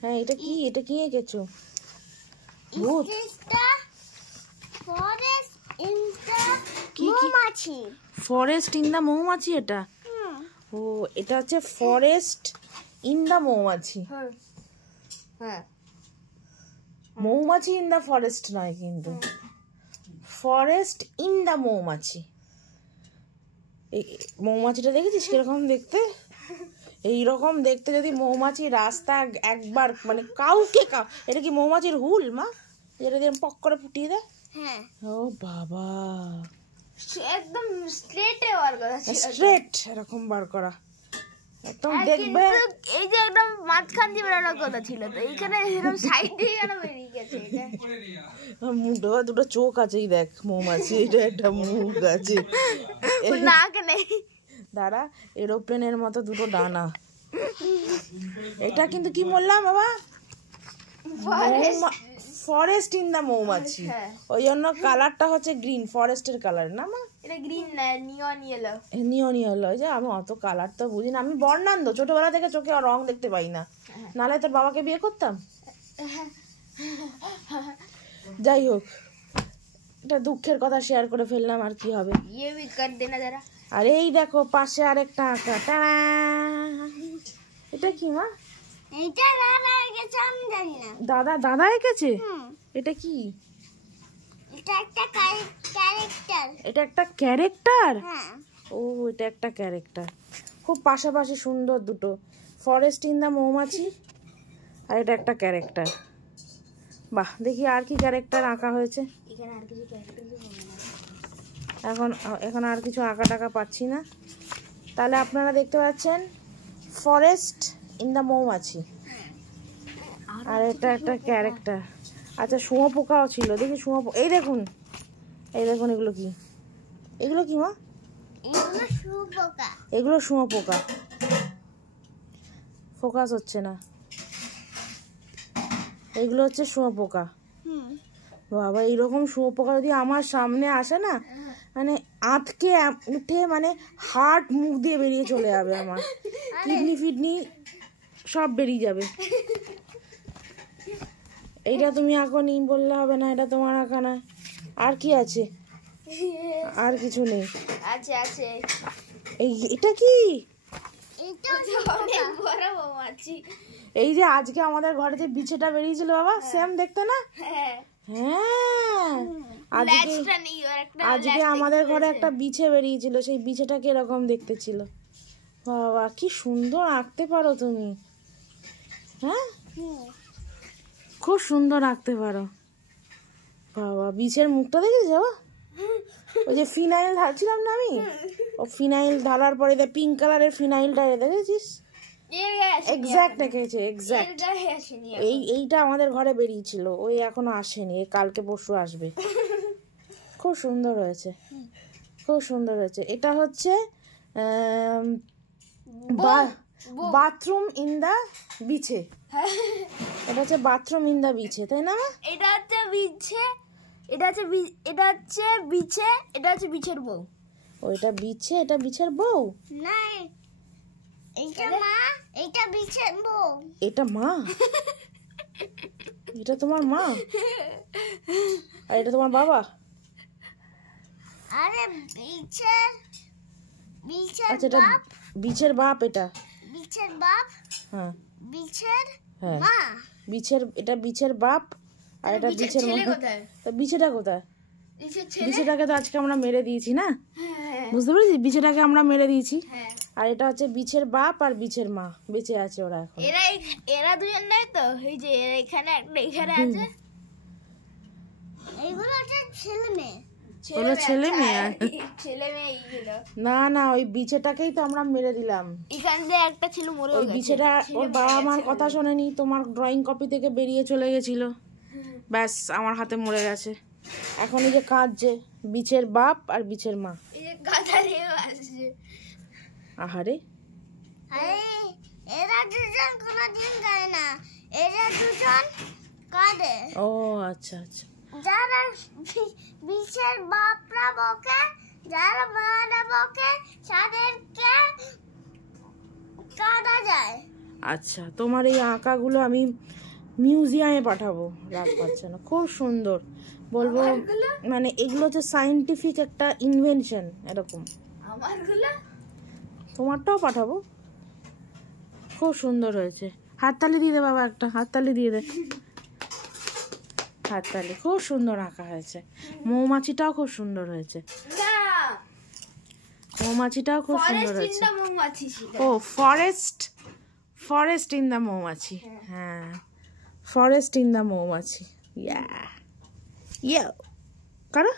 হ্যাঁ, এটা কি এঁকেছো? ভূত? ফরেস্ট ইন দা মৌমাছি এটা? ও, এটা হচ্ছে ফরেস্ট ইন দা মৌমাছি। হ্যাঁ, মৌমাছি ইন দা ফরেস্ট নয় কিন্তু, ফরেস্ট ইন দা মৌমাছি। এই মৌমাছিটা দেখেছিস কিরকম দেখতে? এইরকম দেখতে যদি মৌমাছি রাস্তা একবার মানে কাউকে এটা কি মৌমাছির হুল মা, যেটা দিয়ে পক করে ফুটিয়ে দেয়? হ্যাঁ। ও বাবা, একদম স্ট্রেট এরকম বার করা একদম দেখবে। এই যে একদম মাঝখান দিয়ে বেরোনোর কথা ছিল, তো এইখানে এরকম সাইড দিয়ে কেন বেরিয়ে গেছে? মুখটা দুটো চোখ আছে, এই দেখ মৌমাছি, এটা একটা মুখ আছে, নাক নেই। দাঁড়া, এরোপ্লেনের মতো দুটো ডানা। এটা কিন্তু কি বললাম বাবা? ফরেস্ট ইন দা মৌমাছি। ওই জন্য কালারটা হচ্ছে গ্রিন, ফরেস্টের কালার না মা? এটা গ্রিন না, নিয়ন ইয়েলো। নিয়ন ইয়েলো। যে আমি অত কালার তো বুঝি না, আমি বর্ণান্ধ, ছোটবেলা থেকে চোখে রং দেখতে পাই না, নালে তোর বাবাকে বিয়ে করতাম। যাই হোক, এটা দুঃখের কথা শেয়ার করে ফেললাম, আর কি হবে। আর এই দেখো পাশে আরেকটা আঁকা, টানা। এটা কি মা? এটা দাদা এঁকেছে, আমি জানি না। দাদা এঁকেছে? এটা কি? এটা একটা ক্যারেক্টার। এটা একটা ক্যারেক্টার? হ্যাঁ। ও, এটা একটা ক্যারেক্টার। খুব পাশাপাশি সুন্দর দুটো, ফরেস্ট ইন দা মৌমাছি আর এটা একটা ক্যারেক্টার। বাহ, দেখি আর কি ক্যারেক্টার আঁকা হয়েছে। এখানে আর কিছু ক্যারেক্টার এখন আর কিছু আঁকা টাকা পাচ্ছি না। তাহলে আপনারা দেখতে পাচ্ছেন ফরেস্ট ইন দা মৌমাছি, আর এটা একটা ক্যারেক্টার। আচ্ছা, শুঁয়োপোকাও ছিল, দেখি শুঁয়োপোকা। এই দেখুন এগুলো কি? এগুলো কি মা? এগুলো শুঁয়োপোকা। ফোকাস হচ্ছে না। এগুলো হচ্ছে শুঁয়োপোকা। বাবা, এইরকম শুঁয়োপোকা যদি আমার সামনে আসে না, মানে আঁতকে উঠে মানে হার্ট মুখ দিয়ে বেরিয়ে চলে যাবে, আমার কিডনি সব বেরিয়ে যাবে। এইটা তুমি এখনই বললে হবে না, এটা তোমার আঁকা না। আর কি আছে? আর কিছু নেই। আছে। এটা কি? এই যে আজকে আমাদের ঘরে যে বিছেটা বেরিয়েছিল বাবা, সেম দেখতে না? হ্যাঁ, আজকে আমাদের ঘরে একটা বিছে বেরিয়েছিল, সেই বিছেটা কিরকম দেখতে ছিল। বাবা, কি সুন্দর আঁকতে পারো তুমি। হ্যাঁ, খুব সুন্দর আঁকতে পারো বাবা। বিছের মুখটা দেখেছিস বাবা? ওই যে ফিনাইল ঢালছিলাম না আমি, ও ফিনাইল ঢালার পরে পিঙ্ক কালারের ফিনাইলটা দেখেছিস? এক্সাক্ট এঁকেছে, এক্সাক্ট। এইটা আমাদের ঘরে বেরিয়েছিল, ওই এখনো আসেনি, কালকে পরশু আসবে। খুব সুন্দর হয়েছে, খুব সুন্দর হয়েছে। এটা হচ্ছে বাথরুম ইন দা বিছে। এটা হচ্ছে বাথরুম ইন দা বিছে, তাই না? এটা হচ্ছে বিছে, এটা হচ্ছে বিছে, এটা হচ্ছে বিছের বউ। ওইটা বিছে, এটা বিছের বউ না, এটা মা, এটা বিছের বউ। এটা মা? এটা তোমার মা? আর এটা তোমার বাবা? আরে বিছের বাপ। বিছের বাপ এটা? বিছের বাপ। হ্যাঁ, বিছের মা। এটা বিছের বাপ, আর এটা বিছের মা। তা বিছেটা কোথায়? বিছেটাকে তো আজকে আমরা মেরে দিয়েছি না, বুঝতে পেরেছিস? বিছেটাকে আমরা মেরে দিয়েছি। আর এটা হচ্ছে বিছের বাপ আর বিছের মা, বেঁচে আছে ওরা এখন। এরা দুজন নাই তো? এই যে এখানে একটা, এখানে আছে। এগুলো হচ্ছে ছেলে মেয়ে। ছেলে মেয়ে না, ওই বিছেটাকেই তো আমরা মেরে দিলাম। এখান দিয়ে একটা ছিল মরে গেছে। ওই বিছেটা ওর বাবা মার কথা শোনেনি, তোমার ড্রয়িং কপি থেকে বেরিয়ে চলে গেছিল, ব্যাস আমার হাতে মরে গেছে। এখন এই যে কাঁদছে বিছের বাপ আর বিছের মা। আহারে, এরা দুজন কোনদিন গায় না, এরা দুজন কাঁদে। ও আচ্ছা আচ্ছা। যারা বিছের বাপরা বকে, যারা মারা বকে, তাদেরকে কাঁদা যায়। আচ্ছা, তোমার এই আঁকাগুলো আমি মিউজিয়ামে পাঠাবো, রাগ পাচ্ছে না, খুব সুন্দর। বলবো মানে এগুলো হচ্ছে সায়েন্টিফিক একটা ইনভেনশন এরকম। তোমারটাও পাঠাবো, খুব সুন্দর হয়েছে। হাততালি দিয়ে দে বাবা, একটা হাততালি দিয়ে দে, হাততালি। খুব সুন্দর আঁকা হয়েছে। মৌমাছিটাও খুব সুন্দর হয়েছে, মৌমাছিটাও খুব সুন্দর হয়েছে। ও ফরেস্ট ইন দা মৌমাছি, হ্যাঁ ফরেস্ট ইন দা মৌমাছি। ইয়া ইয়া করো।